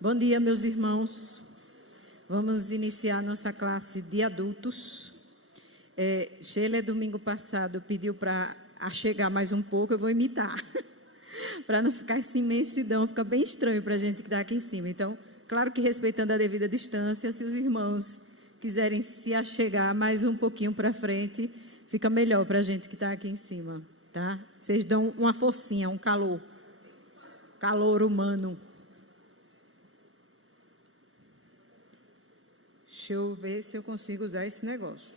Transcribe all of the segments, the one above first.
Bom dia, meus irmãos. Vamos iniciar nossa classe de adultos. Sheila, domingo passado, pediu para chegar mais um pouco, eu vou imitar. Para não ficar essa imensidão, fica bem estranho para a gente que está aqui em cima. Então, claro que respeitando a devida distância, se os irmãos quiserem se achegar mais um pouquinho para frente, fica melhor para a gente que está aqui em cima, tá? Vocês dão uma forcinha, um calor humano. Deixa eu ver se eu consigo usar esse negócio.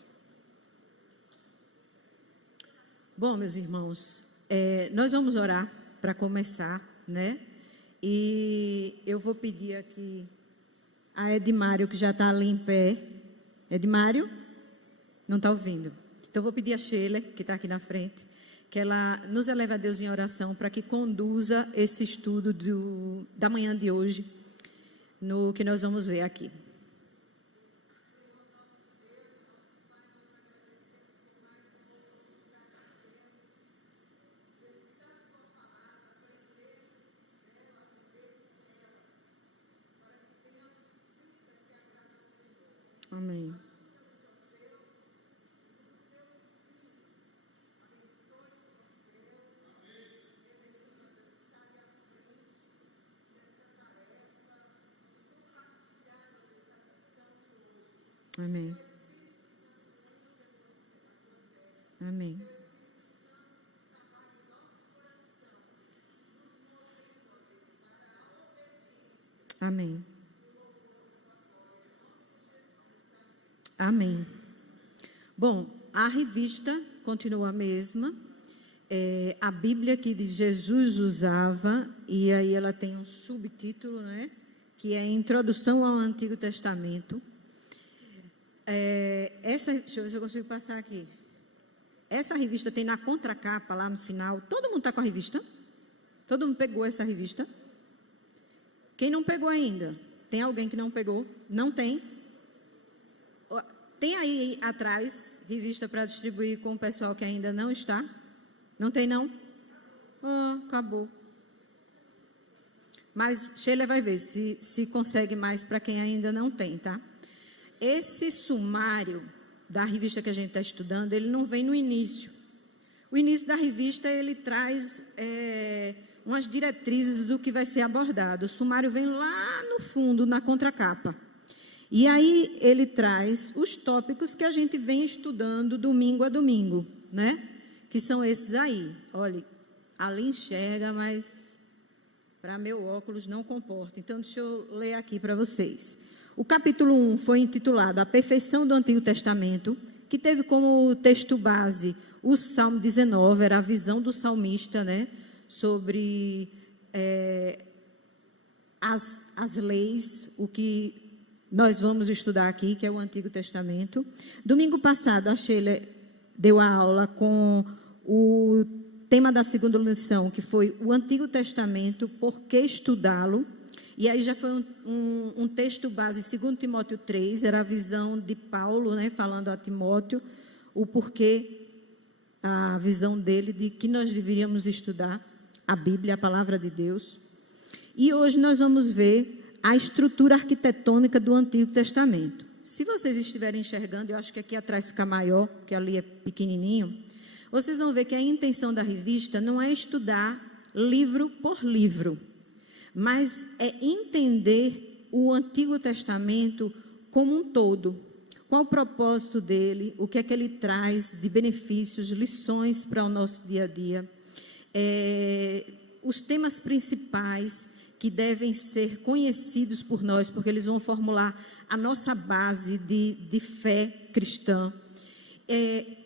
Bom, meus irmãos, nós vamos orar para começar, né? E eu vou pedir aqui a Edmário, que já está ali em pé. Edmário? Não está ouvindo. Então, eu vou pedir a Sheila, que está aqui na frente, que ela nos eleve a Deus em oração para que conduza esse estudo da manhã de hoje, no que nós vamos ver aqui. Amém. Amém. Amém. Amém. Amém. Bom, a revista continua a mesma. A Bíblia que Jesus usava, e aí ela tem um subtítulo, né? Que é Introdução ao Antigo Testamento. Deixa eu ver se eu consigo passar aqui. Essa revista tem na contracapa, lá no final. Todo mundo está com a revista? Todo mundo pegou essa revista? Quem não pegou ainda? Tem alguém que não pegou? Não tem? Tem aí atrás revista para distribuir com o pessoal que ainda não está? Não tem, não? Acabou. Mas Sheila vai ver se consegue mais para quem ainda não tem, tá? Esse sumário da revista que a gente está estudando, ele não vem no início. O início da revista, ele traz umas diretrizes do que vai ser abordado. O sumário vem lá no fundo, na contracapa. E aí ele traz os tópicos que a gente vem estudando domingo a domingo, né? Que são esses aí. Olha, ali enxerga, mas para meu óculos não comporta. Então, deixa eu ler aqui para vocês. O capítulo 1 foi intitulado A Perfeição do Antigo Testamento, que teve como texto base o Salmo 19, era a visão do salmista, né? Sobre as leis, o que nós vamos estudar aqui, que é o Antigo Testamento. Domingo passado, a Sheila deu a aula com o tema da segunda lição, que foi o Antigo Testamento, por que estudá-lo? E aí já foi um texto base, 2 Timóteo 3, era a visão de Paulo, né, falando a Timóteo, o porquê, a visão dele de que nós deveríamos estudar a Bíblia, a Palavra de Deus. E hoje nós vamos ver a estrutura arquitetônica do Antigo Testamento. Se vocês estiverem enxergando, eu acho que aqui atrás fica maior, porque ali é pequenininho, vocês vão ver que a intenção da revista não é estudar livro por livro, mas é entender o Antigo Testamento como um todo. Qual o propósito dele, o que é que ele traz de benefícios, lições para o nosso dia a dia, os temas principais que devem ser conhecidos por nós, porque eles vão formular a nossa base de fé cristã.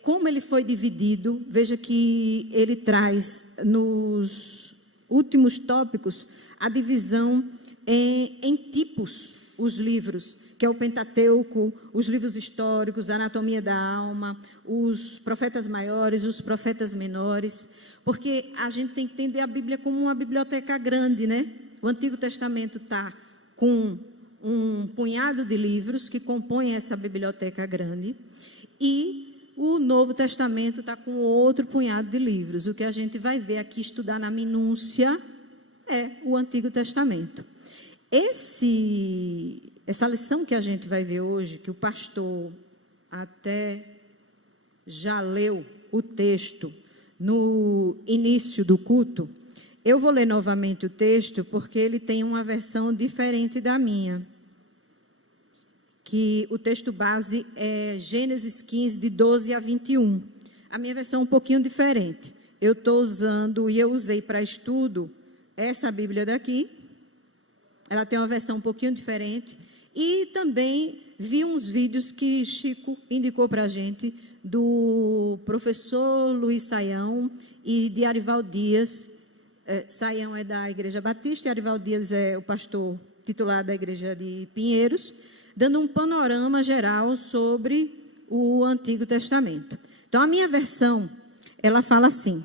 Como ele foi dividido, veja que ele traz nos últimos tópicos a divisão em tipos, os livros, que é o Pentateuco, os livros históricos, a anatomia da alma, os profetas maiores, os profetas menores, porque a gente tem que entender a Bíblia como uma biblioteca grande, né? O Antigo Testamento está com um punhado de livros que compõem essa biblioteca grande, e o Novo Testamento está com outro punhado de livros. O que a gente vai ver aqui, estudar na minúcia, é o Antigo Testamento. Essa lição que a gente vai ver hoje, que o pastor até já leu o texto no início do culto, eu vou ler novamente o texto porque ele tem uma versão diferente da minha. Que o texto base é Gênesis 15, de 12 a 21. A minha versão é um pouquinho diferente. Eu estou usando, e eu usei para estudo, essa Bíblia daqui. Ela tem uma versão um pouquinho diferente. E também vi uns vídeos que Chico indicou para a gente, do professor Luiz Saião e de Arivaldo Dias. Saião é da Igreja Batista e Arivaldo Dias é o pastor titular da Igreja de Pinheiros, dando um panorama geral sobre o Antigo Testamento. Então, a minha versão, ela fala assim: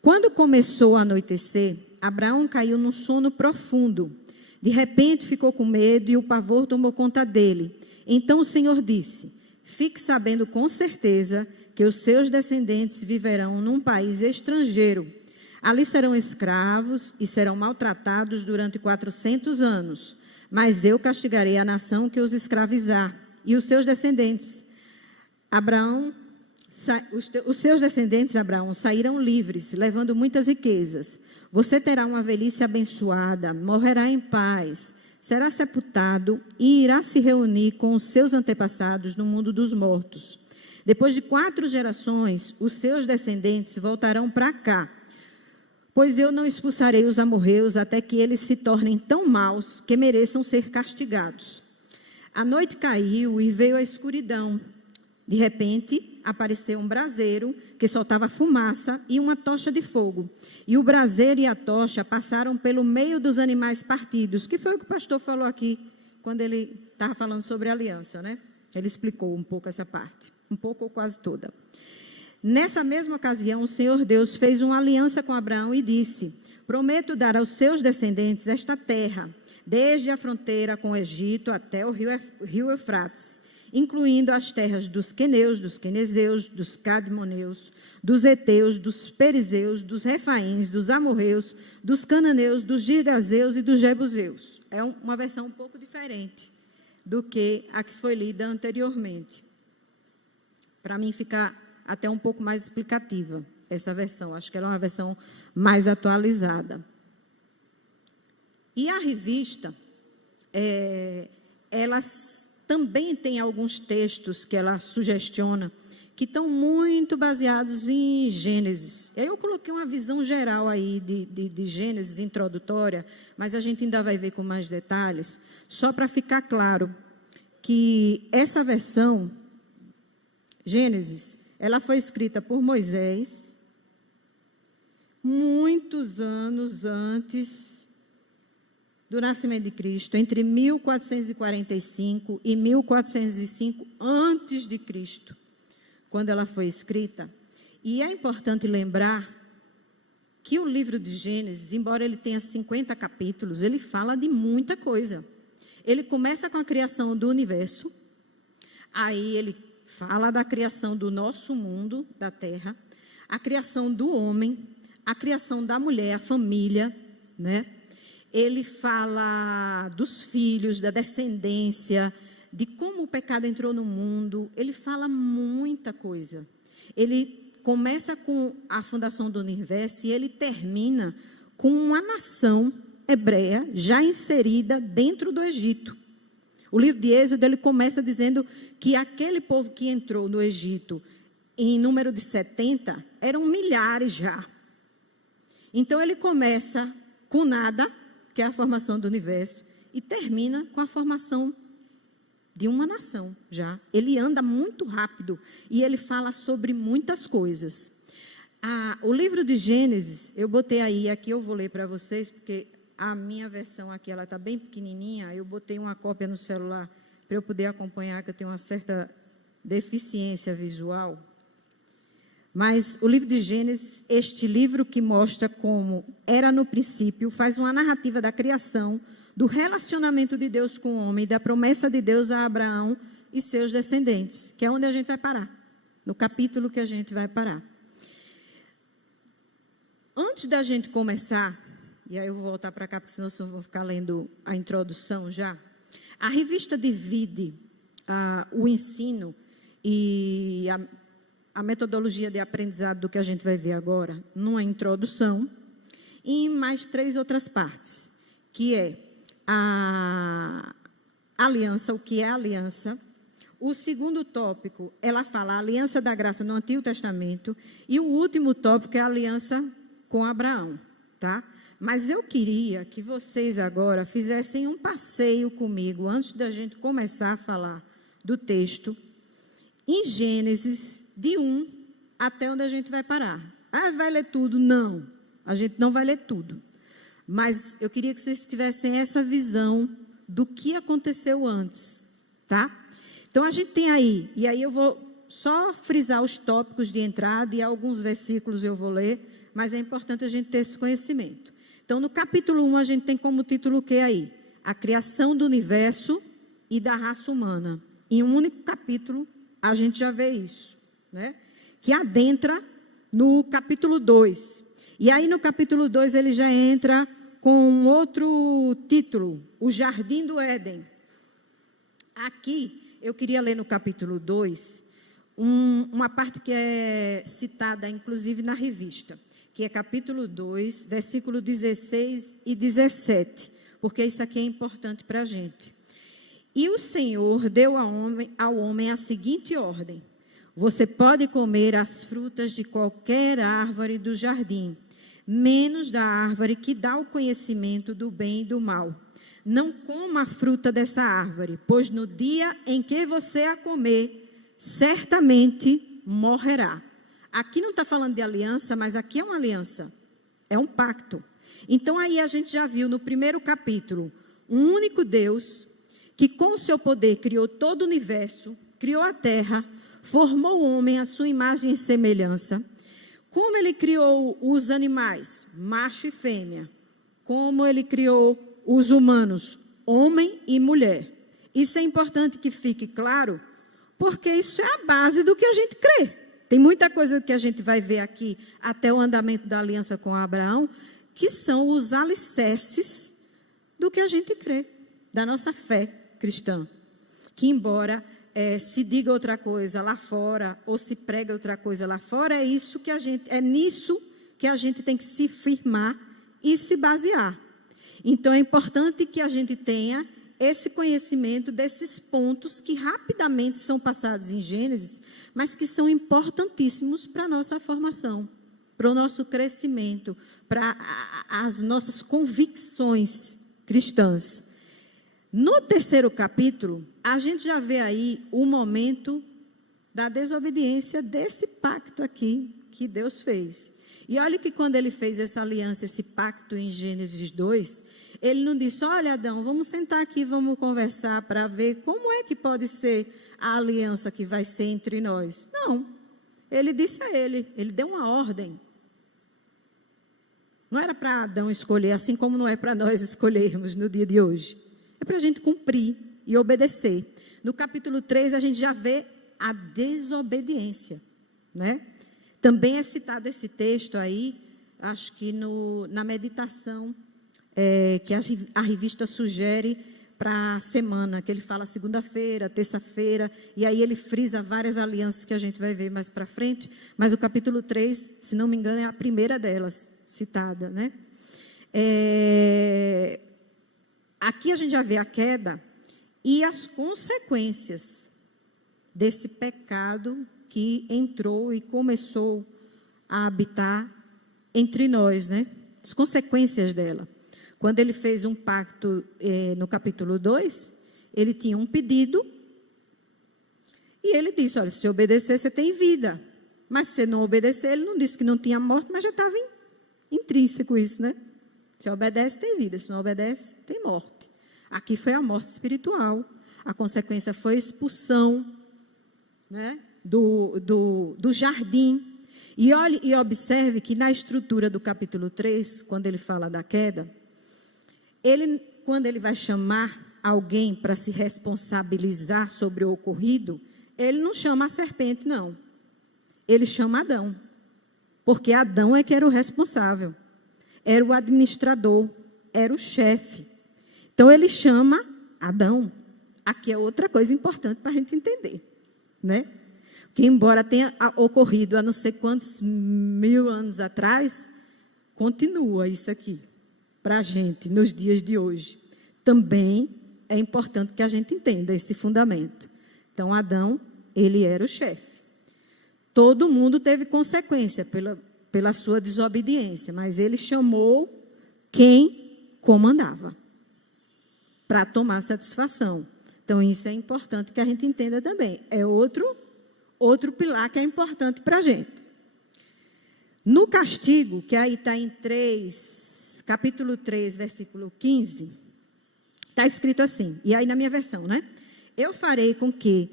quando começou a anoitecer, Abraão caiu num sono profundo. De repente, ficou com medo e o pavor tomou conta dele. Então, o Senhor disse: fique sabendo com certeza que os seus descendentes viverão num país estrangeiro. Ali serão escravos e serão maltratados durante 400 anos. Mas eu castigarei a nação que os escravizar e os seus descendentes. Os seus descendentes, Abraão, saíram livres, levando muitas riquezas. Você terá uma velhice abençoada, morrerá em paz, será sepultado e irá se reunir com os seus antepassados no mundo dos mortos. Depois de 4 gerações, os seus descendentes voltarão para cá, pois eu não expulsarei os amorreus até que eles se tornem tão maus que mereçam ser castigados. A noite caiu e veio a escuridão. De repente, apareceu um braseiro que soltava fumaça e uma tocha de fogo. E o braseiro e a tocha passaram pelo meio dos animais partidos, que foi o que o pastor falou aqui, quando ele estava falando sobre a aliança, né? Ele explicou um pouco essa parte, um pouco ou quase toda. Nessa mesma ocasião, o Senhor Deus fez uma aliança com Abraão e disse: prometo dar aos seus descendentes esta terra, desde a fronteira com o Egito até o rio Eufrates, incluindo as terras dos queneus, dos quenezeus, dos cadmoneus, dos heteus, dos perizeus, dos refaíns, dos amorreus, dos cananeus, dos girgazeus e dos jebuseus. É uma versão um pouco diferente do que a que foi lida anteriormente. Para mim ficar até um pouco mais explicativa essa versão. Acho que ela é uma versão mais atualizada. E a revista, ela também tem alguns textos que ela sugestiona que estão muito baseados em Gênesis. Eu coloquei uma visão geral aí de Gênesis introdutória, mas a gente ainda vai ver com mais detalhes, só para ficar claro que essa versão, Gênesis, ela foi escrita por Moisés, muitos anos antes do nascimento de Cristo, entre 1445 e 1405 antes de Cristo, quando ela foi escrita. E é importante lembrar que o livro de Gênesis, embora ele tenha 50 capítulos, ele fala de muita coisa. Ele começa com a criação do universo, aí ele fala da criação do nosso mundo, da terra, a criação do homem, a criação da mulher, a família, né? Ele fala dos filhos, da descendência, de como o pecado entrou no mundo. Ele fala muita coisa. Ele começa com a fundação do universo e ele termina com uma nação hebreia já inserida dentro do Egito. O livro de Êxodo, ele começa dizendo que aquele povo que entrou no Egito em número de 70, eram milhares já. Então, ele começa com nada, que é a formação do universo, e termina com a formação de uma nação já. Ele anda muito rápido e ele fala sobre muitas coisas. O livro de Gênesis, eu botei aí, aqui eu vou ler para vocês, porque a minha versão aqui, ela está bem pequenininha, eu botei uma cópia no celular para eu poder acompanhar, que eu tenho uma certa deficiência visual. Mas o livro de Gênesis, este livro que mostra como era no princípio, faz uma narrativa da criação, do relacionamento de Deus com o homem, da promessa de Deus a Abraão e seus descendentes, que é onde a gente vai parar, no capítulo que a gente vai parar. Antes da gente começar, e aí eu vou voltar para cá, porque senão eu vou ficar lendo a introdução já. A revista divide o ensino e a metodologia de aprendizado do que a gente vai ver agora numa introdução e em mais 3 outras partes, que é a aliança, o que é a aliança. O segundo tópico, ela fala a aliança da graça no Antigo Testamento, e o último tópico é a aliança com Abraão, tá? Mas eu queria que vocês agora fizessem um passeio comigo, antes da gente começar a falar do texto, em Gênesis, de 1 até onde a gente vai parar. Ah, vai ler tudo? Não, a gente não vai ler tudo. Mas eu queria que vocês tivessem essa visão do que aconteceu antes, tá? Então, a gente tem aí, e aí eu vou só frisar os tópicos de entrada e alguns versículos eu vou ler, mas é importante a gente ter esse conhecimento. Então, no capítulo 1, a gente tem como título o que aí? A criação do universo e da raça humana. Em um único capítulo, a gente já vê isso, né? Que adentra no capítulo 2. E aí, no capítulo 2, ele já entra com um outro título, o Jardim do Éden. Aqui, eu queria ler no capítulo 2, uma parte que é citada, inclusive, na revista, que é capítulo 2, versículo 16 e 17, porque isso aqui é importante para a gente. E o Senhor deu ao homem a seguinte ordem: você pode comer as frutas de qualquer árvore do jardim, menos da árvore que dá o conhecimento do bem e do mal. Não coma a fruta dessa árvore, pois no dia em que você a comer, certamente morrerá. Aqui não está falando de aliança, mas aqui é uma aliança, é um pacto. Então aí a gente já viu no primeiro capítulo, um único Deus, que com o seu poder criou todo o universo, criou a terra, formou o homem à sua imagem e semelhança. Como ele criou os animais, macho e fêmea, como ele criou os humanos, homem e mulher. Isso é importante que fique claro, porque isso é a base do que a gente crê. Tem muita coisa que a gente vai ver aqui, até o andamento da aliança com Abraão, que são os alicerces do que a gente crê, da nossa fé cristã. Que embora se diga outra coisa lá fora, ou se prega outra coisa lá fora, é nisso que a gente tem que se firmar e se basear. Então, é importante que a gente tenha esse conhecimento desses pontos que rapidamente são passados em Gênesis, mas que são importantíssimos para a nossa formação, para o nosso crescimento, para as nossas convicções cristãs. No terceiro capítulo, a gente já vê aí o momento da desobediência desse pacto aqui que Deus fez. E olha que quando ele fez essa aliança, esse pacto em Gênesis 2, ele não disse: olha, Adão, vamos sentar aqui, vamos conversar para ver como é que pode ser a aliança que vai ser entre nós. Não, ele disse a ele deu uma ordem. Não era para Adão escolher, assim como não é para nós escolhermos no dia de hoje. É para a gente cumprir e obedecer. No capítulo 3, a gente já vê a desobediência, né? Também é citado esse texto aí, acho que na meditação que a revista sugere para a semana, que ele fala segunda-feira, terça-feira, e aí ele frisa várias alianças que a gente vai ver mais para frente, mas o capítulo 3, se não me engano, é a primeira delas citada, né? Aqui a gente já vê a queda e as consequências desse pecado que entrou e começou a habitar entre nós, né? As consequências dela. Quando ele fez um pacto no capítulo 2, ele tinha um pedido e ele disse: olha, se obedecer, você tem vida. Mas se você não obedecer, ele não disse que não tinha morte, mas já estava intrínseco isso, né? Se obedece, tem vida. Se não obedece, tem morte. Aqui foi a morte espiritual. A consequência foi a expulsão, né, do jardim. E olhe e observe que na estrutura do capítulo 3, quando ele fala da queda, quando ele vai chamar alguém para se responsabilizar sobre o ocorrido, ele não chama a serpente, não. Ele chama Adão. Porque Adão é que era o responsável. era o administrador, era o chefe. Então, ele chama Adão. Aqui é outra coisa importante para a gente entender, né? Que, embora tenha ocorrido há não sei quantos 1000 anos atrás, continua isso aqui para a gente, nos dias de hoje. Também é importante que a gente entenda esse fundamento. Então, Adão, ele era o chefe. Todo mundo teve consequência pela sua desobediência, mas ele chamou quem comandava para tomar satisfação. Então, isso é importante que a gente entenda também. É outro pilar que é importante para a gente. No castigo, que aí está em capítulo 3, versículo 15, está escrito assim, e aí na minha versão, né? Eu farei com que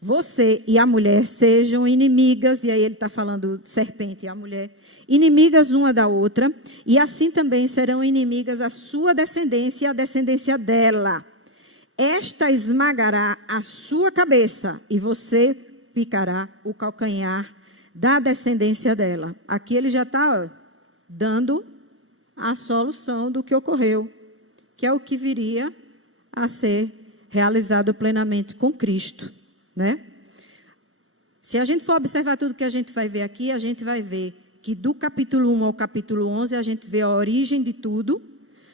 você e a mulher sejam inimigas, e aí ele está falando serpente e a mulher, inimigas uma da outra, e assim também serão inimigas a sua descendência e a descendência dela. Esta esmagará a sua cabeça, e você picará o calcanhar da descendência dela. Aqui ele já está dando a solução do que ocorreu, que é o que viria a ser realizado plenamente com Cristo, né? Se a gente for observar tudo que a gente vai ver aqui, a gente vai ver que do capítulo 1 ao capítulo 11, a gente vê a origem de tudo.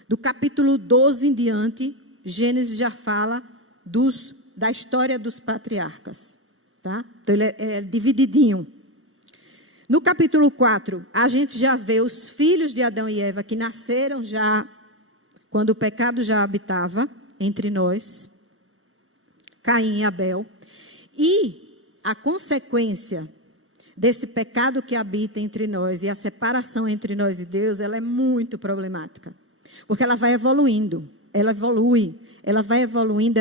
Do capítulo 12 em diante, Gênesis já fala da história dos patriarcas, tá? Então, ele é divididinho. No capítulo 4, a gente já vê os filhos de Adão e Eva, que nasceram já, quando o pecado já habitava entre nós, Caim e Abel. E a consequência desse pecado que habita entre nós e a separação entre nós e Deus, ela é muito problemática. Porque ela vai evoluindo, ela evolui, ela vai evoluindo,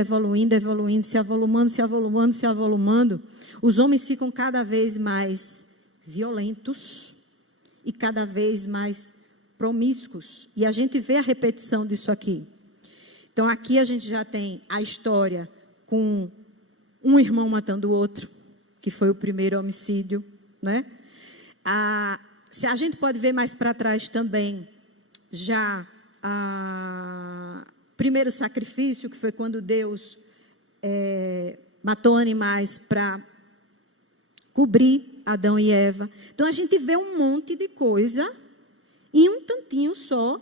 se avolumando. Os homens ficam cada vez mais violentos e cada vez mais promíscuos. E a gente vê a repetição disso aqui. Então, aqui a gente já tem a história com um irmão matando o outro, que foi o primeiro homicídio, né? Se a gente pode ver mais para trás também, já primeiro sacrifício, que foi quando Deus matou animais para cobrir Adão e Eva. Então, a gente vê um monte de coisa em um tantinho só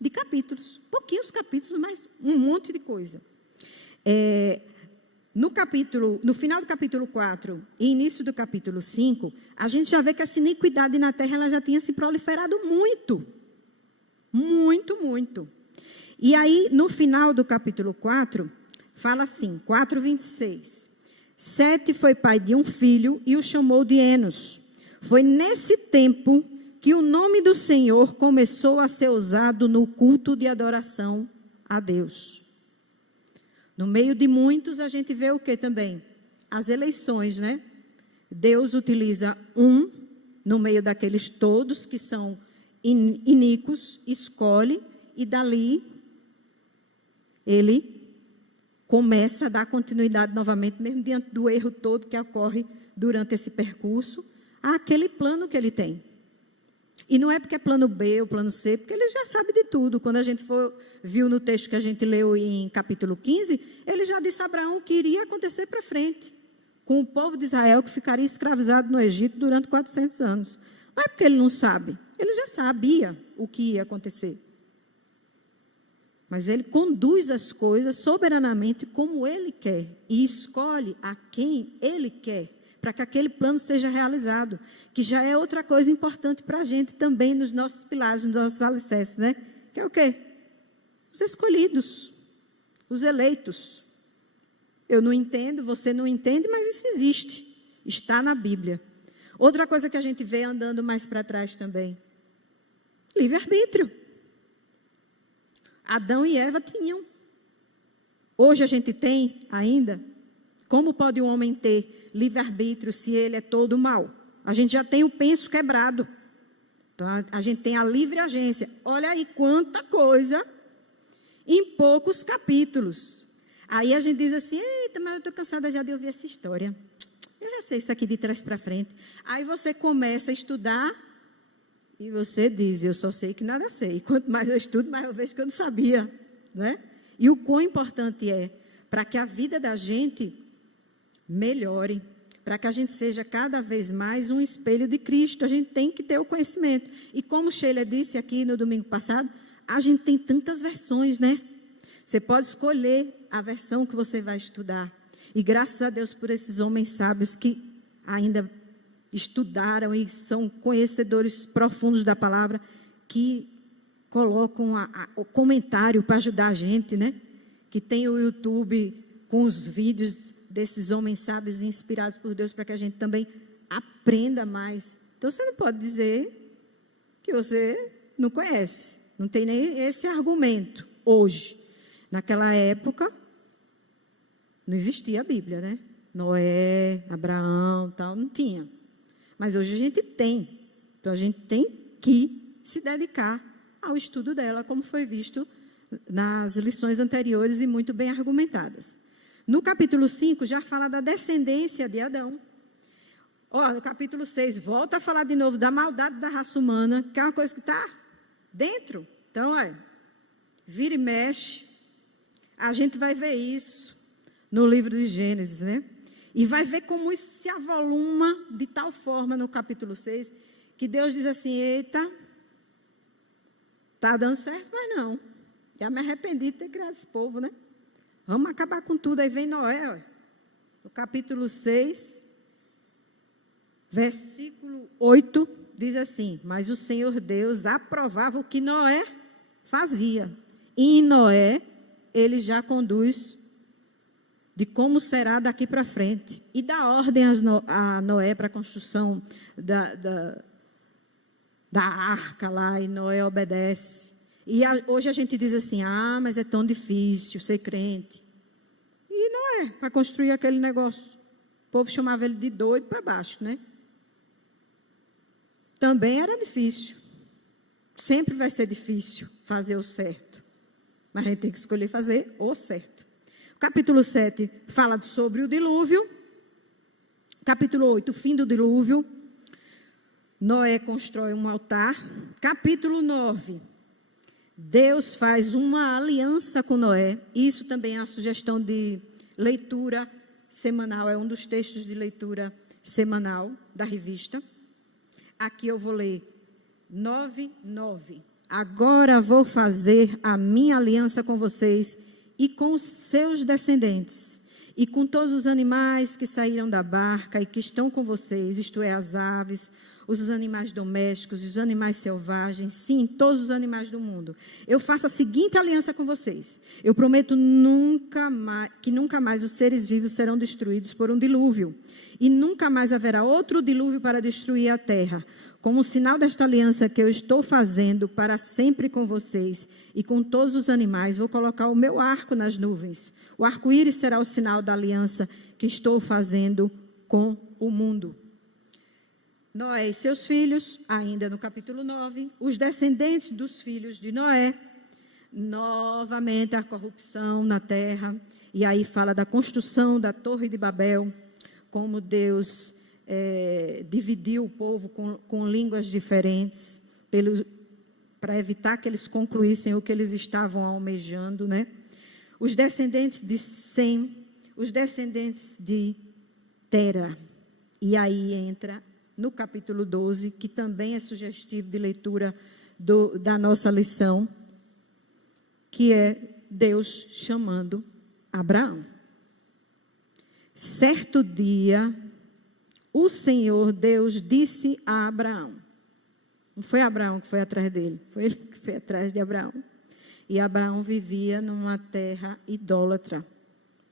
de capítulos. Pouquinhos capítulos, mas um monte de coisa. No final do capítulo 4 e início do capítulo 5, a gente já vê que essa iniquidade na terra ela já tinha se proliferado muito. Muito, muito. E aí, no final do capítulo 4, fala assim, 4:26. Sete foi pai de um filho e o chamou de Enos. Foi nesse tempo que o nome do Senhor começou a ser usado no culto de adoração a Deus. No meio de muitos, a gente vê o que também? As eleições, né? Deus utiliza no meio daqueles todos que são iníquos, escolhe, e dali ele começa a dar continuidade novamente, mesmo diante do erro todo que ocorre durante esse percurso, àquele plano que ele tem. E não é porque é plano B ou plano C, porque ele já sabe de tudo. Quando a gente viu no texto que a gente leu em capítulo 15, ele já disse a Abraão o que iria acontecer para frente, com o povo de Israel que ficaria escravizado no Egito durante 400 anos. Não é porque ele não sabe, ele já sabia o que ia acontecer. Mas ele conduz as coisas soberanamente como ele quer e escolhe a quem ele quer para que aquele plano seja realizado, que já é outra coisa importante para a gente também nos nossos pilares, nos nossos alicerces, né? Que é o quê? Os escolhidos, os eleitos. Eu não entendo, você não entende, mas isso existe, está na Bíblia. Outra coisa que a gente vê andando mais para trás também, livre-arbítrio. Adão e Eva tinham. Hoje a gente tem ainda. Como pode um homem ter livre-arbítrio se ele é todo mau? A gente já tem o penso quebrado. Então, a gente tem a livre agência. Olha aí quanta coisa em poucos capítulos. Aí a gente diz assim, eita, mas eu estou cansada já de ouvir essa história. Eu já sei isso aqui de trás para frente. Aí você começa a estudar E você diz, eu só sei que nada sei. Quanto mais eu estudo, mais eu vejo que eu não sabia, né? E o quão importante é para que a vida da gente melhore, para que a gente seja cada vez mais um espelho de Cristo. A gente tem que ter o conhecimento. E como Sheila disse aqui no domingo passado, a gente tem tantas versões, né? Você pode escolher a versão que você vai estudar. E graças a Deus por esses homens sábios que ainda estudaram e são conhecedores profundos da palavra, que colocam o comentário para ajudar a gente, né? Que tem o YouTube com os vídeos desses homens sábios inspirados por Deus para que a gente também aprenda mais. Então, você não pode dizer que você não conhece. Não tem nem esse argumento hoje. Naquela época, não existia a Bíblia, né? Noé, Abraão, tal, não tinha. Mas hoje a gente tem. Então, a gente tem que se dedicar ao estudo dela, como foi visto nas lições anteriores e muito bem argumentadas. No capítulo 5, já fala da descendência de Adão. No capítulo 6, volta a falar de novo da maldade da raça humana, que é uma coisa que está dentro. Então, vira e mexe. A gente vai ver isso no livro de Gênesis, né? E vai ver como isso se avoluma de tal forma no capítulo 6, que Deus diz assim, eita, está dando certo, mas não. Já me arrependi de ter criado esse povo, né? Vamos acabar com tudo. Aí vem Noé, no capítulo 6, versículo 8, diz assim, mas o Senhor Deus aprovava o que Noé fazia. E em Noé, ele já conduz de como será daqui para frente. E dá ordem a Noé para a construção da arca lá, e Noé obedece. E hoje a gente diz assim, mas é tão difícil ser crente. E não é, para construir aquele negócio. O povo chamava ele de doido para baixo, né? Também era difícil. Sempre vai ser difícil fazer o certo. Mas a gente tem que escolher fazer o certo. O capítulo 7 fala sobre o dilúvio. Capítulo 8, o fim do dilúvio. Noé constrói um altar. Capítulo 9. Deus faz uma aliança com Noé. Isso também é uma sugestão de leitura semanal. É um dos textos de leitura semanal da revista. Aqui eu vou ler 9:9. Agora vou fazer a minha aliança com vocês e com os seus descendentes, e com todos os animais que saíram da barca e que estão com vocês, isto é, as aves, os animais domésticos, os animais selvagens, sim, todos os animais do mundo. Eu faço a seguinte aliança com vocês. Eu prometo que nunca mais os seres vivos serão destruídos por um dilúvio. E nunca mais haverá outro dilúvio para destruir a terra. Como sinal desta aliança que eu estou fazendo para sempre com vocês e com todos os animais, vou colocar o meu arco nas nuvens. O arco-íris será o sinal da aliança que estou fazendo com o mundo. Noé e seus filhos, ainda no capítulo 9, os descendentes dos filhos de Noé, novamente a corrupção na terra, e aí fala da construção da Torre de Babel, como Deus dividiu o povo com línguas diferentes, para evitar que eles concluíssem o que eles estavam almejando, né? Os descendentes de Sem, os descendentes de Tera, e aí entra no capítulo 12, que também é sugestivo de leitura da nossa lição, que é Deus chamando Abraão. Certo dia, o Senhor Deus disse a Abraão, não foi Abraão que foi atrás dele, foi ele que foi atrás de Abraão. E Abraão vivia numa terra idólatra,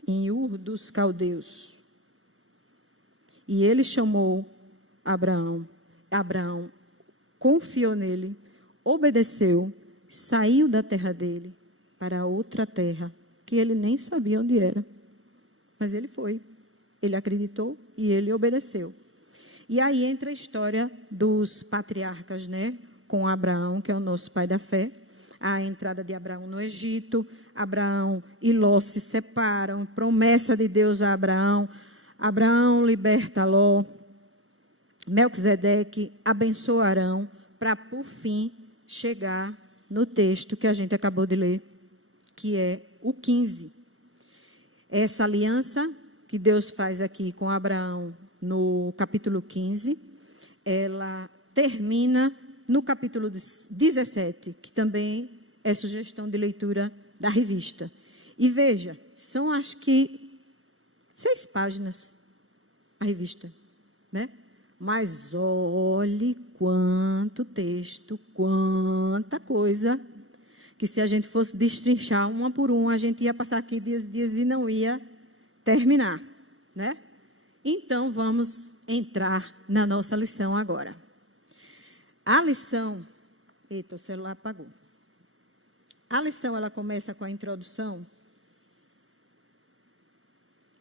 em Ur dos Caldeus. E ele chamou Abraão. Abraão confiou nele, obedeceu, saiu da terra dele para outra terra, que ele nem sabia onde era. Mas ele foi, ele acreditou e ele obedeceu. E aí entra a história dos patriarcas, né? Com Abraão, que é o nosso pai da fé. A entrada de Abraão no Egito, Abraão e Ló se separam, promessa de Deus a Abraão. Abraão liberta Ló, Melquisedeque abençoa Arão, para, por fim, chegar no texto que a gente acabou de ler, que é o 15. Essa aliança que Deus faz aqui com Abraão no capítulo 15, ela termina no capítulo 17, que também é sugestão de leitura da revista. E veja, são acho que 6 páginas a revista, né? Mas olhe quanto texto, quanta coisa, que se a gente fosse destrinchar uma por uma, a gente ia passar aqui dias e dias e não ia terminar, né? Então, vamos entrar na nossa lição agora. A lição... Eita, o celular apagou. A lição, ela começa com a introdução,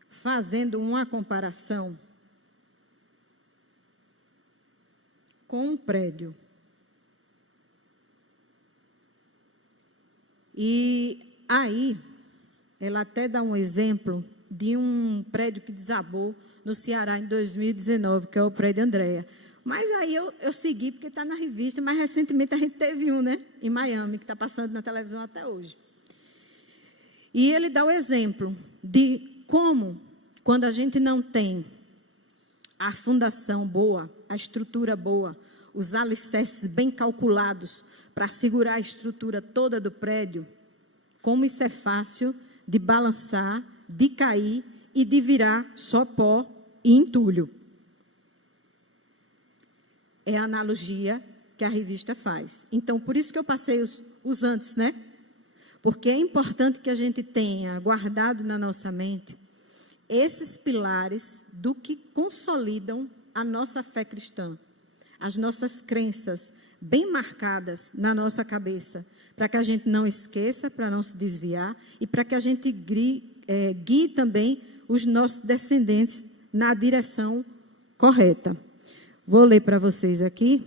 fazendo uma comparação com um prédio. E aí, ela até dá um exemplo de um prédio que desabou no Ceará em 2019, que é o prédio Andréa. Mas aí eu segui, porque está na revista, mas recentemente a gente teve um, né, em Miami, que está passando na televisão até hoje. E ele dá o exemplo de como, quando a gente não tem a fundação boa, a estrutura boa, os alicerces bem calculados para segurar a estrutura toda do prédio, como isso é fácil de balançar, de cair e de virar só pó e entulho. É a analogia que a revista faz. Então, por isso que eu passei os antes, né? Porque é importante que a gente tenha guardado na nossa mente esses pilares do que consolidam a nossa fé cristã, as nossas crenças bem marcadas na nossa cabeça, para que a gente não esqueça, para não se desviar e para que a gente guie também os nossos descendentes na direção correta. Vou ler para vocês aqui.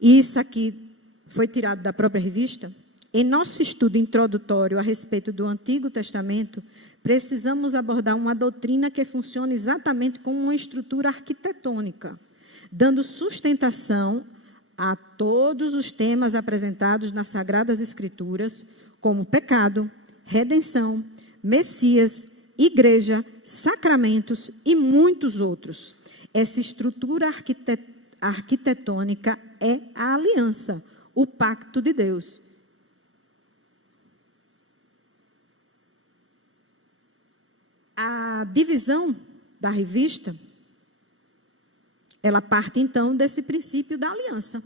Isso aqui foi tirado da própria revista. Em nosso estudo introdutório a respeito do Antigo Testamento, precisamos abordar uma doutrina que funciona exatamente como uma estrutura arquitetônica, dando sustentação a todos os temas apresentados nas Sagradas Escrituras, como pecado, redenção, Messias, igreja, sacramentos e muitos outros. Essa estrutura arquitetônica é a aliança, o pacto de Deus. A divisão da revista, ela parte então desse princípio da aliança.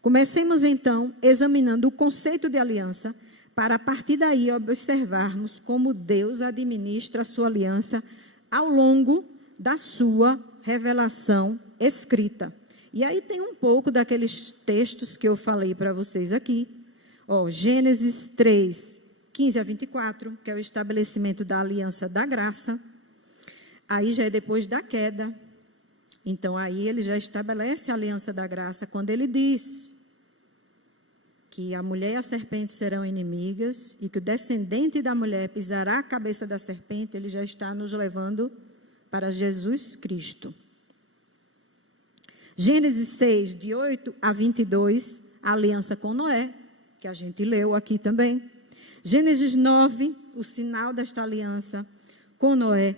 Comecemos então examinando o conceito de aliança, para a partir daí observarmos como Deus administra a sua aliança ao longo da sua revelação escrita. E aí tem um pouco daqueles textos que eu falei para vocês aqui. Gênesis 3, 15 a 24, que é o estabelecimento da aliança da graça. Aí já é depois da queda. Então aí ele já estabelece a aliança da graça quando ele diz que a mulher e a serpente serão inimigas e que o descendente da mulher pisará a cabeça da serpente. Ele já está nos levando para Jesus Cristo. Gênesis 6, de 8 a 22, a aliança com Noé, que a gente leu aqui também. Gênesis 9, o sinal desta aliança com Noé.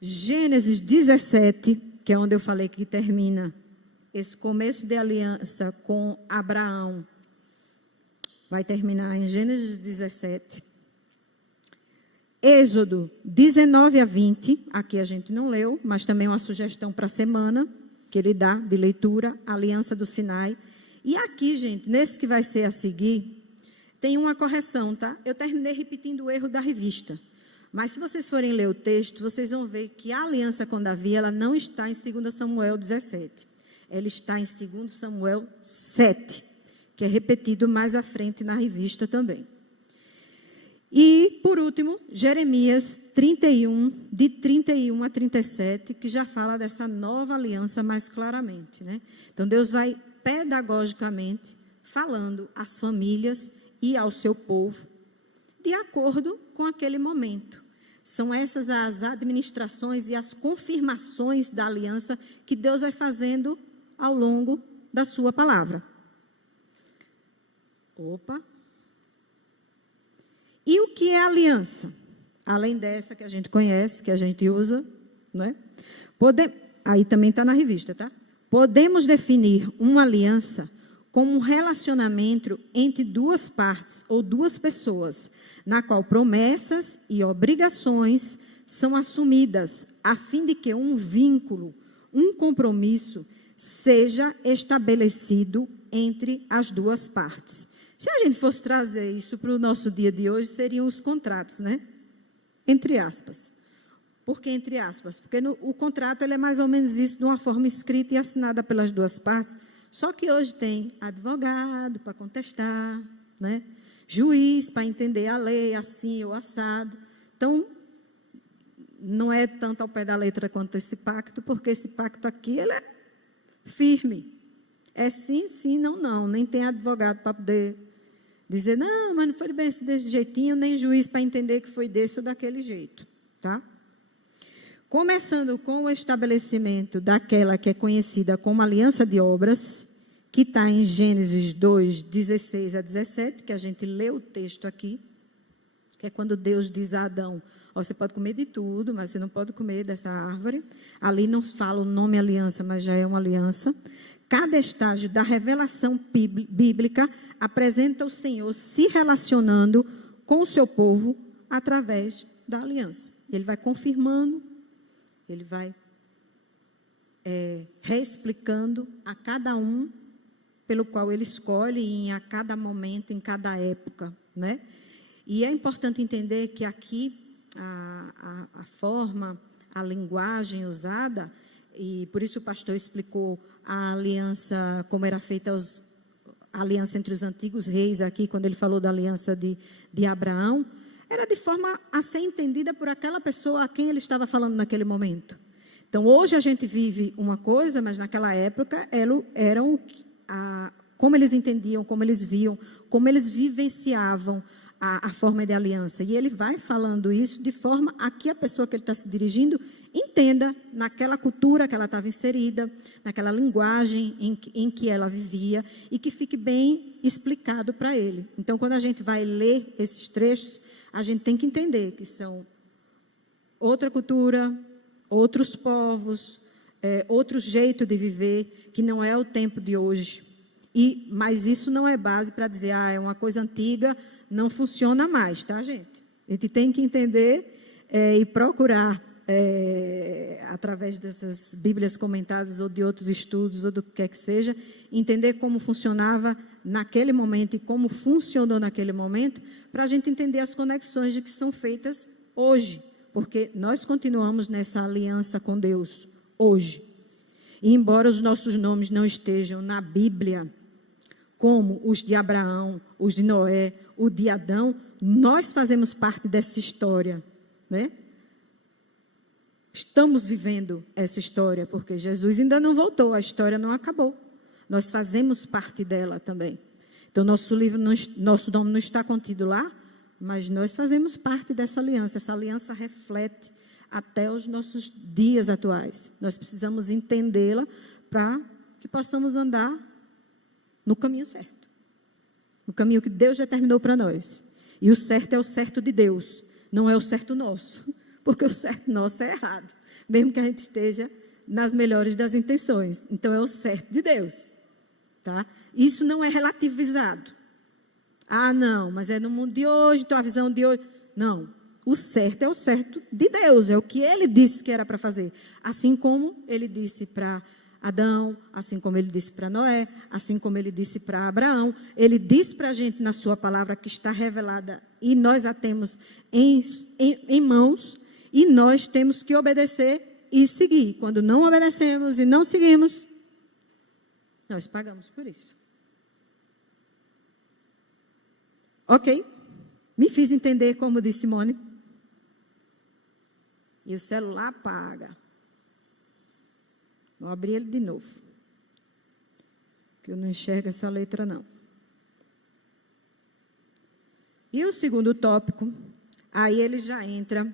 Gênesis 17, que é onde eu falei que termina esse começo de aliança com Abraão, vai terminar em Gênesis 17. Êxodo 19 a 20, aqui a gente não leu, mas também uma sugestão para a semana, que ele dá de leitura, a aliança do Sinai. E aqui, gente, nesse que vai ser a seguir, tem uma correção, tá? Eu terminei repetindo o erro da revista. Mas se vocês forem ler o texto, vocês vão ver que a aliança com Davi, ela não está em 2 Samuel 17. Ela está em 2 Samuel 7, que é repetido mais à frente na revista também. E, por último, Jeremias 31, de 31 a 37, que já fala dessa nova aliança mais claramente, né? Então, Deus vai pedagogicamente falando às famílias e ao seu povo, de acordo com aquele momento. São essas as administrações e as confirmações da aliança que Deus vai fazendo ao longo da sua palavra. Opa! E o que é aliança? Além dessa que a gente conhece, que a gente usa, né? Aí também está na revista, tá? Podemos definir uma aliança como um relacionamento entre duas partes ou duas pessoas, na qual promessas e obrigações são assumidas, a fim de que um vínculo, um compromisso, seja estabelecido entre as duas partes. Se a gente fosse trazer isso para o nosso dia de hoje, seriam os contratos, né? Entre aspas. Por que entre aspas? Porque o contrato ele é mais ou menos isso, de uma forma escrita e assinada pelas duas partes. Só que hoje tem advogado para contestar, né? Juiz para entender a lei, assim ou assado. Então, não é tanto ao pé da letra quanto esse pacto, porque esse pacto aqui ele é firme. É sim, sim, não, não. Nem tem advogado para poder dizer, não, mas não foi bem desse jeitinho, nem juiz para entender que foi desse ou daquele jeito, tá? Começando com o estabelecimento daquela que é conhecida como aliança de obras, que está em Gênesis 2, 16 a 17, que a gente lê o texto aqui, que é quando Deus diz a Adão, você pode comer de tudo, mas você não pode comer dessa árvore. Ali não fala o nome aliança, mas já é uma aliança. Cada estágio da revelação bíblica apresenta o Senhor se relacionando com o seu povo através da aliança. Ele vai confirmando, ele vai reexplicando a cada um pelo qual ele escolhe em a cada momento, em cada época, né? E é importante entender que aqui a forma, a linguagem usada, e por isso o pastor explicou a aliança, como era feita a aliança entre os antigos reis aqui, quando ele falou da aliança de Abraão, era de forma a ser entendida por aquela pessoa a quem ele estava falando naquele momento. Então, hoje a gente vive uma coisa, mas naquela época como eles entendiam, como eles viam, como eles vivenciavam a forma de aliança. E ele vai falando isso de forma a que a pessoa que ele está se dirigindo entenda naquela cultura que ela estava inserida, naquela linguagem em que ela vivia e que fique bem explicado para ele. Então, quando a gente vai ler esses trechos, a gente tem que entender que são outra cultura, outros povos, outro jeito de viver, que não é o tempo de hoje. Mas isso não é base para dizer, é uma coisa antiga, não funciona mais, tá, gente? A gente tem que entender e procurar, através dessas Bíblias comentadas ou de outros estudos, ou do que quer que seja, entender como funcionava naquele momento e como funcionou naquele momento, para a gente entender as conexões de que são feitas hoje, porque nós continuamos nessa aliança com Deus hoje. E embora os nossos nomes não estejam na Bíblia, como os de Abraão, os de Noé, o de Adão, nós fazemos parte dessa história, né? Estamos vivendo essa história, porque Jesus ainda não voltou, a história não acabou. Nós fazemos parte dela também. Então, nosso nome não está contido lá, mas nós fazemos parte dessa aliança. Essa aliança reflete até os nossos dias atuais. Nós precisamos entendê-la para que possamos andar no caminho certo. No caminho que Deus determinou para nós. E o certo é o certo de Deus, não é o certo nosso. Porque o certo nosso é errado, mesmo que a gente esteja nas melhores das intenções. Então, é o certo de Deus, tá? Isso não é relativizado. Não, mas é no mundo de hoje, então a visão de hoje. Não, o certo é o certo de Deus, é o que Ele disse que era para fazer. Assim como Ele disse para Adão, assim como Ele disse para Noé, assim como Ele disse para Abraão. Ele disse para a gente na sua palavra que está revelada e nós a temos em mãos. E nós temos que obedecer e seguir. Quando não obedecemos e não seguimos, nós pagamos por isso. Ok? Me fiz entender, como disse Simone. E o celular apaga. Vou abrir ele de novo. Que eu não enxergo essa letra, não. E o segundo tópico, aí ele já entra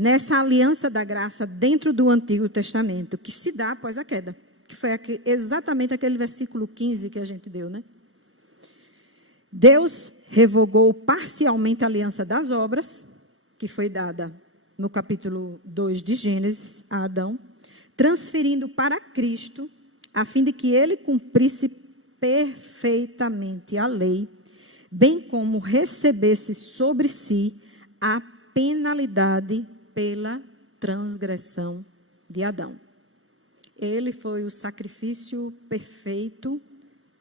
nessa aliança da graça dentro do Antigo Testamento, que se dá após a queda. que foi exatamente aquele versículo 15 que a gente deu, né? Deus revogou parcialmente a aliança das obras, que foi dada no capítulo 2 de Gênesis a Adão, transferindo para Cristo, a fim de que ele cumprisse perfeitamente a lei, bem como recebesse sobre si a penalidade pela transgressão de Adão. Ele foi o sacrifício perfeito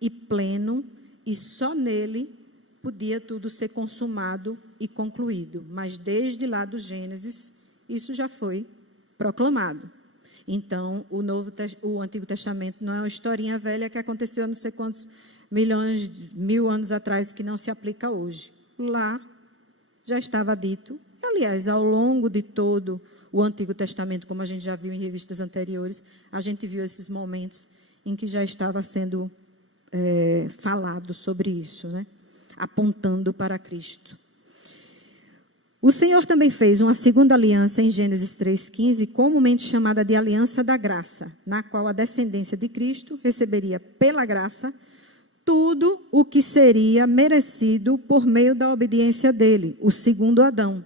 e pleno, e só nele podia tudo ser consumado e concluído. Mas desde lá do Gênesis, isso já foi proclamado. Então, o Antigo Testamento não é uma historinha velha que aconteceu há não sei quantos mil anos atrás, que não se aplica hoje. Lá já estava dito. Aliás, ao longo de todo o Antigo Testamento, como a gente já viu em revistas anteriores, a gente viu esses momentos em que já estava sendo falado sobre isso, né? Apontando para Cristo. O Senhor também fez uma segunda aliança em Gênesis 3,15, comumente chamada de aliança da graça, na qual a descendência de Cristo receberia pela graça tudo o que seria merecido por meio da obediência dele, o segundo Adão.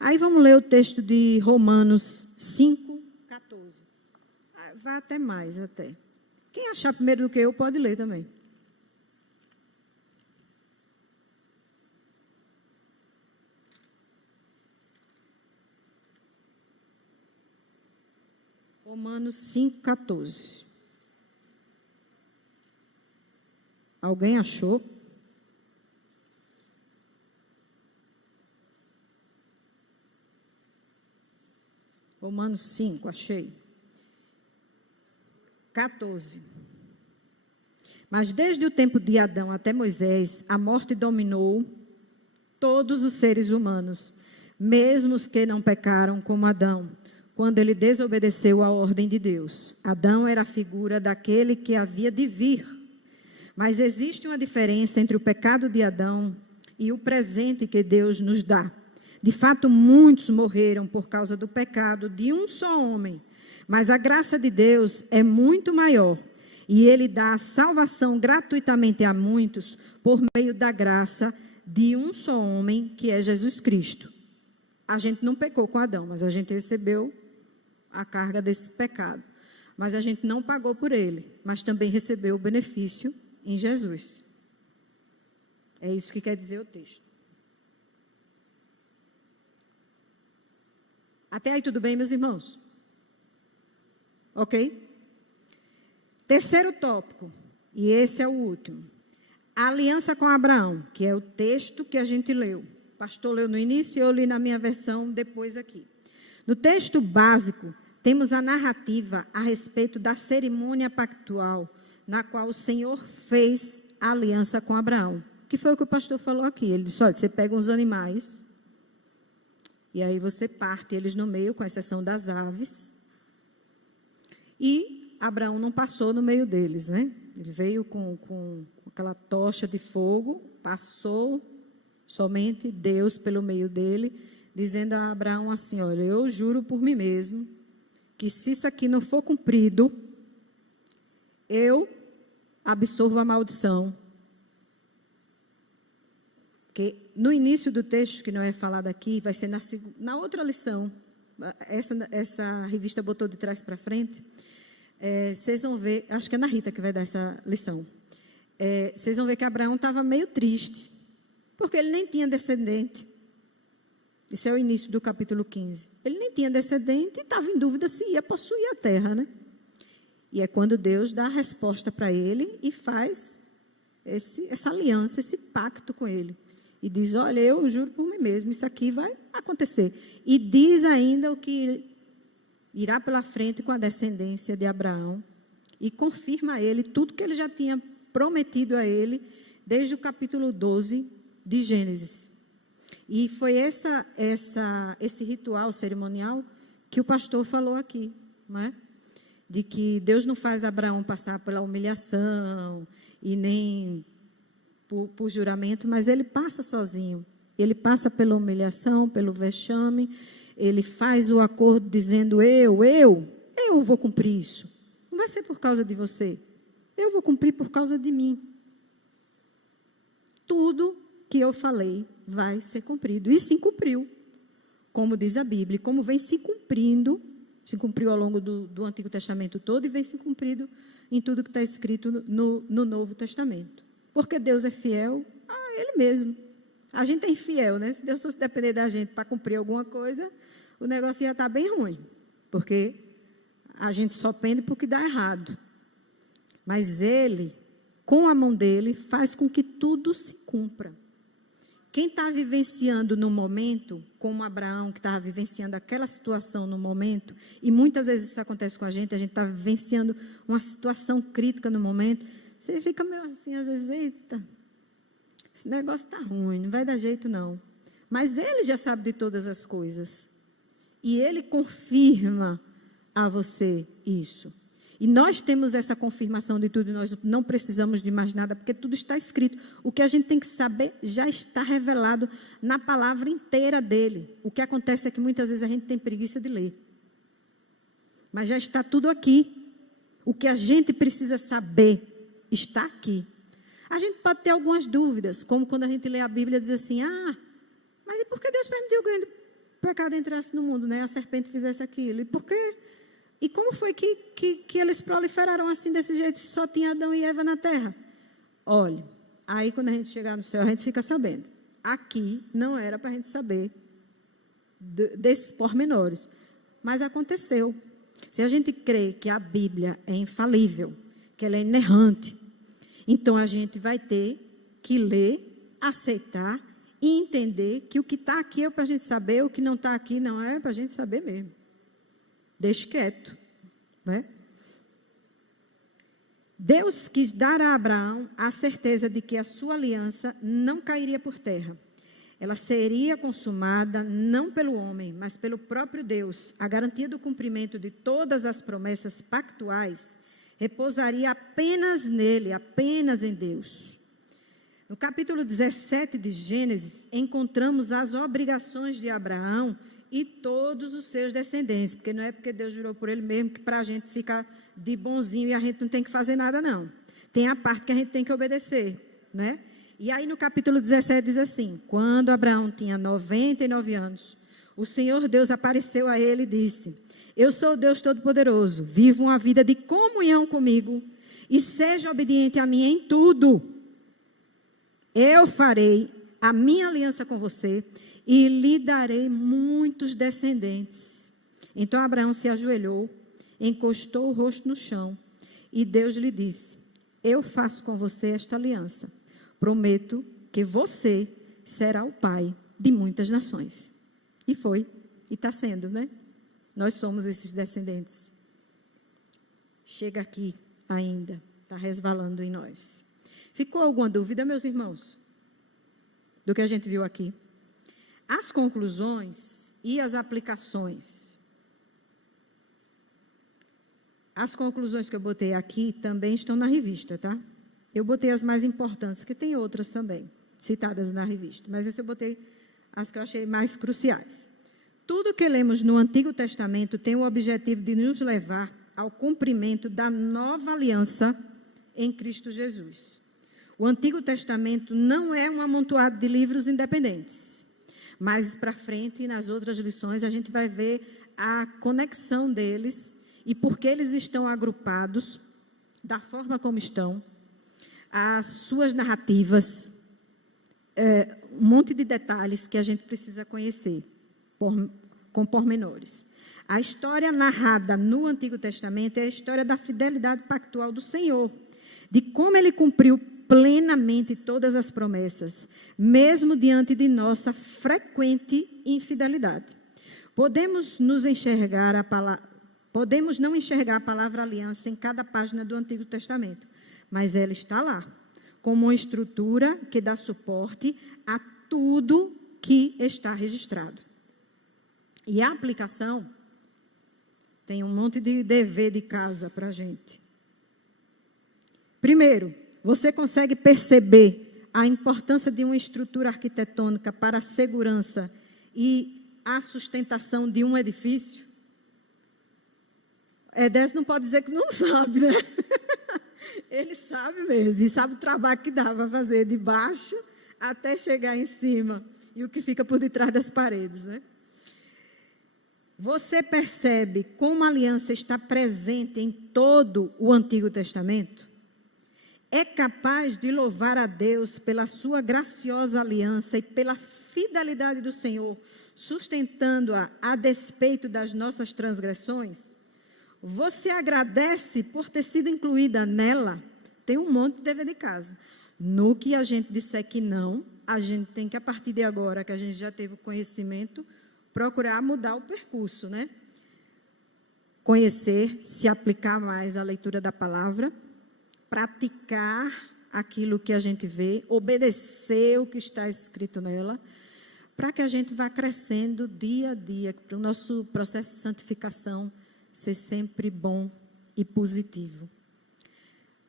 Aí vamos ler o texto de Romanos 5,14. Vai até mais, até. Quem achar primeiro do que eu, pode ler também. Romanos 5,14. Alguém achou? Romanos 5, achei. 14. Mas desde o tempo de Adão até Moisés, a morte dominou todos os seres humanos, mesmo os que não pecaram como Adão, quando ele desobedeceu à ordem de Deus. Adão era a figura daquele que havia de vir. Mas existe uma diferença entre o pecado de Adão e o presente que Deus nos dá. De fato, muitos morreram por causa do pecado de um só homem. Mas a graça de Deus é muito maior. E Ele dá a salvação gratuitamente a muitos por meio da graça de um só homem, que é Jesus Cristo. A gente não pecou com Adão, mas a gente recebeu a carga desse pecado. Mas a gente não pagou por ele, mas também recebeu o benefício em Jesus. É isso que quer dizer o texto. Até aí tudo bem, meus irmãos? Ok? Terceiro tópico, e esse é o último. A aliança com Abraão, que é o texto que a gente leu. O pastor leu no início e eu li na minha versão depois aqui. No texto básico, temos a narrativa a respeito da cerimônia pactual, na qual o Senhor fez a aliança com Abraão. Que foi o que o pastor falou aqui. Ele disse, olha, você pega uns animais, e aí você parte eles no meio, com exceção das aves, e Abraão não passou no meio deles, né? Ele veio com aquela tocha de fogo, passou somente Deus pelo meio dele, dizendo a Abraão assim, olha, eu juro por mim mesmo, que se isso aqui não for cumprido, eu absorvo a maldição. Porque no início do texto, que não é falado aqui, vai ser na outra lição, essa revista botou de trás para frente, vocês vão ver, acho que é na Rita que vai dar essa lição, vocês vão ver que Abraão estava meio triste, porque ele nem tinha descendente. Esse é o início do capítulo 15. Ele nem tinha descendente e estava em dúvida se ia possuir a terra, né? E é quando Deus dá a resposta para ele e faz essa aliança, esse pacto com ele. E diz, olha, eu juro por mim mesmo, isso aqui vai acontecer. E diz ainda o que irá pela frente com a descendência de Abraão. E confirma a ele tudo que ele já tinha prometido a ele, desde o capítulo 12 de Gênesis. E foi esse ritual cerimonial que o pastor falou aqui, não é? De que Deus não faz Abraão passar pela humilhação e nem por juramento, mas ele passa sozinho. Ele passa pela humilhação, pelo vexame, ele faz o acordo dizendo, eu vou cumprir isso. Não vai vai ser por causa de você. Eu vou cumprir por causa de mim. Tudo que eu falei vai ser cumprido. E se cumpriu, como diz a Bíblia, como vem se cumprindo, se cumpriu ao longo do Antigo Testamento todo e vem se cumprido em tudo que está escrito no Novo Testamento. Porque Deus é fiel a Ele mesmo. A gente é infiel, né? Se Deus fosse depender da gente para cumprir alguma coisa, o negócio ia estar bem ruim. Porque a gente só pende porque dá errado. Mas Ele, com a mão dele, faz com que tudo se cumpra. Quem está vivenciando no momento, como Abraão, que estava vivenciando aquela situação no momento, e muitas vezes isso acontece com a gente está vivenciando uma situação crítica no momento, você fica meio assim, às vezes, eita, esse negócio está ruim, não vai dar jeito não. Mas Ele já sabe de todas as coisas. E Ele confirma a você isso. E nós temos essa confirmação de tudo, nós não precisamos de mais nada, porque tudo está escrito. O que a gente tem que saber já está revelado na palavra inteira dele. O que acontece é que muitas vezes a gente tem preguiça de ler. Mas já está tudo aqui. O que a gente precisa saber está aqui. A gente pode ter algumas dúvidas, como quando a gente lê a Bíblia e diz assim, mas e por que Deus permitiu que o pecado entrasse no mundo, né? A serpente fizesse aquilo? E por quê? E como foi que eles proliferaram assim, desse jeito, se só tinha Adão e Eva na terra? Olha, aí quando a gente chegar no céu, a gente fica sabendo. Aqui não era para a gente saber desses pormenores. Mas aconteceu. Se a gente crê que a Bíblia é infalível, que ela é inerrante, então a gente vai ter que ler, aceitar e entender que o que está aqui é para a gente saber, o que não está aqui não é para a gente saber mesmo. Deixe quieto, né? Deus quis dar a Abraão a certeza de que a sua aliança não cairia por terra. Ela seria consumada não pelo homem, mas pelo próprio Deus. A garantia do cumprimento de todas as promessas pactuais repousaria apenas nele, apenas em Deus. No capítulo 17 de Gênesis, encontramos as obrigações de Abraão e todos os seus descendentes, porque não é porque Deus jurou por ele mesmo que para a gente ficar de bonzinho e a gente não tem que fazer nada não, tem a parte que a gente tem que obedecer, né? E aí no capítulo 17 diz assim, quando Abraão tinha 99 anos, o Senhor Deus apareceu a ele e disse, eu sou o Deus Todo-Poderoso, viva uma vida de comunhão comigo e seja obediente a mim em tudo, eu farei a minha aliança com você e lhe darei muitos descendentes. Então Abraão se ajoelhou, encostou o rosto no chão, e Deus lhe disse, eu faço com você esta aliança. Prometo que você será o pai de muitas nações. E foi, e está sendo, né? Nós somos esses descendentes. Chega aqui ainda, está resvalando em nós. Ficou alguma dúvida, meus irmãos? Do que a gente viu aqui? As conclusões e as aplicações. As conclusões que eu botei aqui também estão na revista, tá? Eu botei as mais importantes, que tem outras também, citadas na revista. Mas esse eu botei as que eu achei mais cruciais. Tudo que lemos no Antigo Testamento tem o objetivo de nos levar ao cumprimento da nova aliança em Cristo Jesus. O Antigo Testamento não é um amontoado de livros independentes. Mais para frente, nas outras lições, a gente vai ver a conexão deles e por que eles estão agrupados da forma como estão, as suas narrativas, um monte de detalhes que a gente precisa conhecer com pormenores. A história narrada no Antigo Testamento é a história da fidelidade pactual do Senhor, de como Ele cumpriu plenamente todas as promessas, mesmo diante de nossa frequente infidelidade. Podemos não enxergar a palavra aliança em cada página do Antigo Testamento, mas ela está lá, como uma estrutura que dá suporte a tudo que está registrado. E a aplicação tem um monte de dever de casa para a gente. Primeiro, você consegue perceber a importância de uma estrutura arquitetônica para a segurança e a sustentação de um edifício? Edésio não pode dizer que não sabe, né? Ele sabe mesmo, e sabe o trabalho que dá para fazer de baixo até chegar em cima, e o que fica por detrás das paredes, né? Você percebe como a aliança está presente em todo o Antigo Testamento? É capaz de louvar a Deus pela sua graciosa aliança e pela fidelidade do Senhor, sustentando-a a despeito das nossas transgressões? Você agradece por ter sido incluída nela? Tem um monte de dever de casa. No que a gente disser que não, a gente tem que, a partir de agora, que a gente já teve o conhecimento, procurar mudar o percurso, né? Conhecer, se aplicar mais à leitura da palavra, praticar aquilo que a gente vê, obedecer o que está escrito nela, para que a gente vá crescendo dia a dia, para o nosso processo de santificação ser sempre bom e positivo.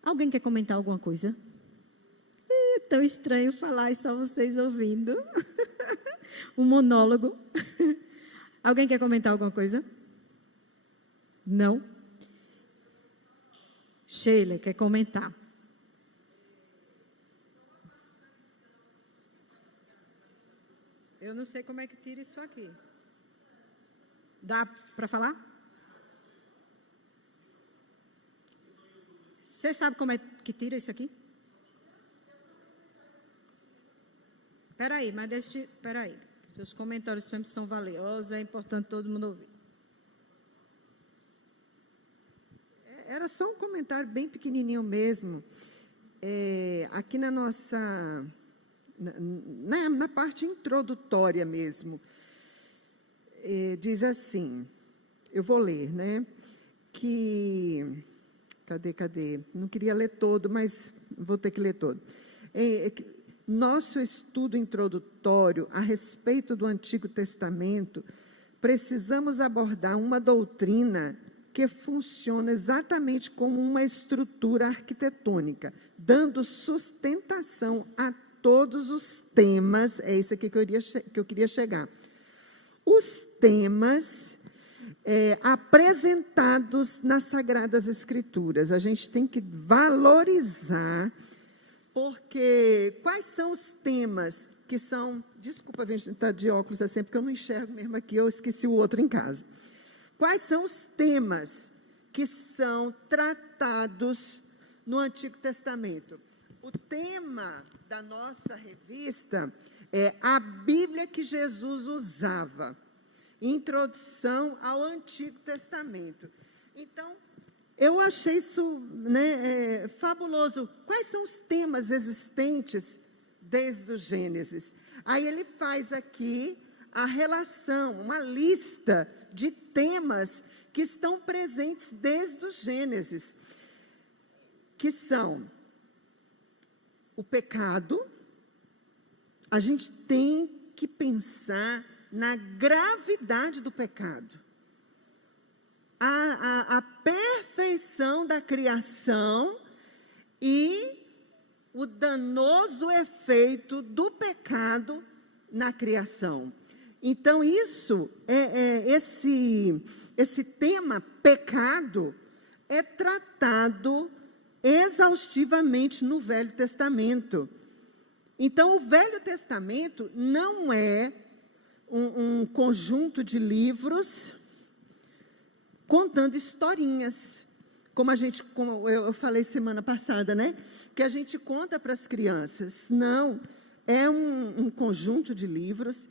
Alguém quer comentar alguma coisa? É tão estranho falar e só vocês ouvindo. Um monólogo. Alguém quer comentar alguma coisa? Não? Sheila, quer comentar? Eu não sei como é que tira isso aqui. Dá para falar? Você sabe como é que tira isso aqui? Espera aí, mas espera aí. Seus comentários sempre são valiosos, é importante todo mundo ouvir. Era só um comentário bem pequenininho mesmo. Aqui na nossa... Na parte introdutória mesmo, diz assim, eu vou ler, né? Que... Cadê? Não queria ler todo, mas vou ter que ler todo. Nosso estudo introdutório a respeito do Antigo Testamento, precisamos abordar uma doutrina que funciona exatamente como uma estrutura arquitetônica, dando sustentação a todos os temas, é isso aqui que eu queria chegar. Os temas apresentados nas Sagradas Escrituras. A gente tem que valorizar, porque quais são os temas que são... Desculpa, a gente está de óculos assim, porque eu não enxergo mesmo aqui, eu esqueci o outro em casa. Quais são os temas que são tratados no Antigo Testamento? O tema da nossa revista é a Bíblia que Jesus usava. Introdução ao Antigo Testamento. Então, eu achei isso, né, fabuloso. Quais são os temas existentes desde o Gênesis? Aí ele faz aqui a relação, uma lista de temas que estão presentes desde o Gênesis, que são o pecado. A gente tem que pensar na gravidade do pecado, a perfeição da criação e o danoso efeito do pecado na criação. Então, esse tema, pecado, é tratado exaustivamente no Velho Testamento. Então, o Velho Testamento não é um conjunto de livros contando historinhas, como eu falei semana passada, né? Que a gente conta para as crianças. Não, é um conjunto de livros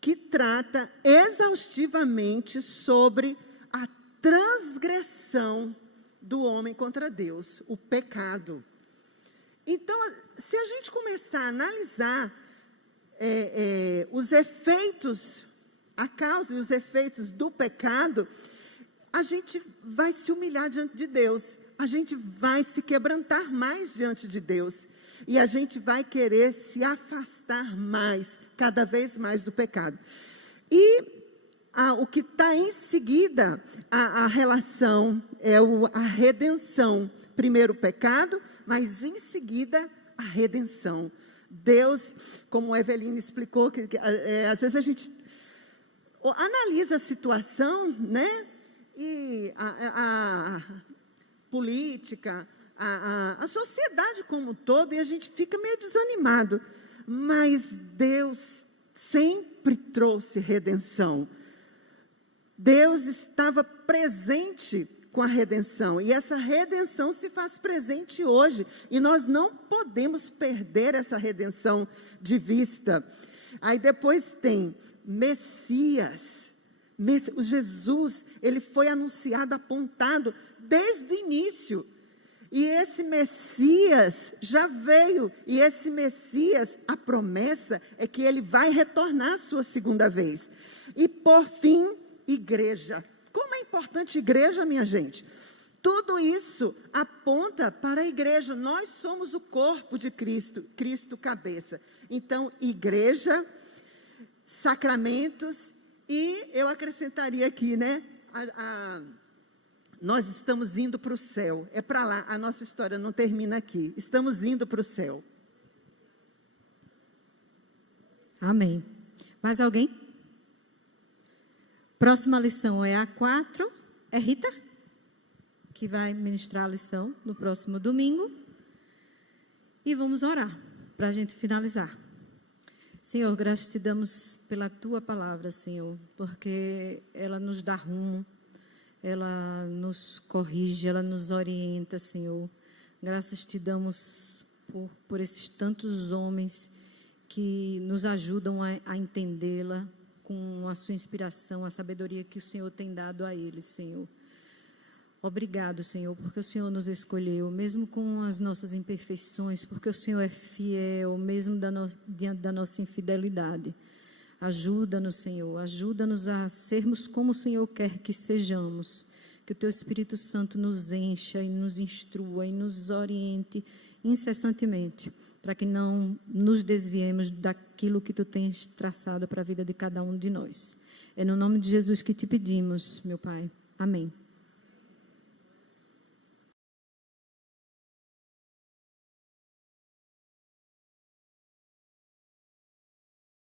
que trata exaustivamente sobre a transgressão do homem contra Deus, o pecado. Então, se a gente começar a analisar os efeitos, a causa e os efeitos do pecado, a gente vai se humilhar diante de Deus, a gente vai se quebrantar mais diante de Deus, e a gente vai querer se afastar mais, cada vez mais do pecado. E o que está em seguida, a relação é a redenção. Primeiro o pecado, mas em seguida a redenção. Deus, como a Eveline explicou, que às vezes a gente analisa a situação, né? e a política, a sociedade como um todo, e a gente fica meio desanimado. Mas Deus sempre trouxe redenção. Deus estava presente com a redenção, e essa redenção se faz presente hoje, e nós não podemos perder essa redenção de vista. Aí depois tem Messias. O Jesus, ele foi anunciado, apontado desde o início. E esse Messias já veio. E esse Messias, a promessa é que ele vai retornar a sua segunda vez. E por fim, igreja. Como é importante igreja, minha gente? Tudo isso aponta para a igreja. Nós somos o corpo de Cristo, Cristo cabeça. Então, igreja, sacramentos e eu acrescentaria aqui, né? Nós estamos indo para o céu. É para lá, a nossa história não termina aqui. Estamos indo para o céu. Amém. Mais alguém? Próxima lição é a 4. É Rita que vai ministrar a lição no próximo domingo. E vamos orar para a gente finalizar. Senhor, graças te damos pela tua palavra, Senhor, porque ela nos dá rumo, ela nos corrige, ela nos orienta, Senhor. Graças te damos por esses tantos homens que nos ajudam a entendê-la com a sua inspiração, a sabedoria que o Senhor tem dado a eles, Senhor. Obrigado, Senhor, porque o Senhor nos escolheu, mesmo com as nossas imperfeições, porque o Senhor é fiel, mesmo diante da nossa infidelidade. Ajuda-nos, Senhor, ajuda-nos a sermos como o Senhor quer que sejamos. Que o Teu Espírito Santo nos encha e nos instrua e nos oriente incessantemente, para que não nos desviemos daquilo que Tu tens traçado para a vida de cada um de nós. É no nome de Jesus que te pedimos, meu Pai. Amém.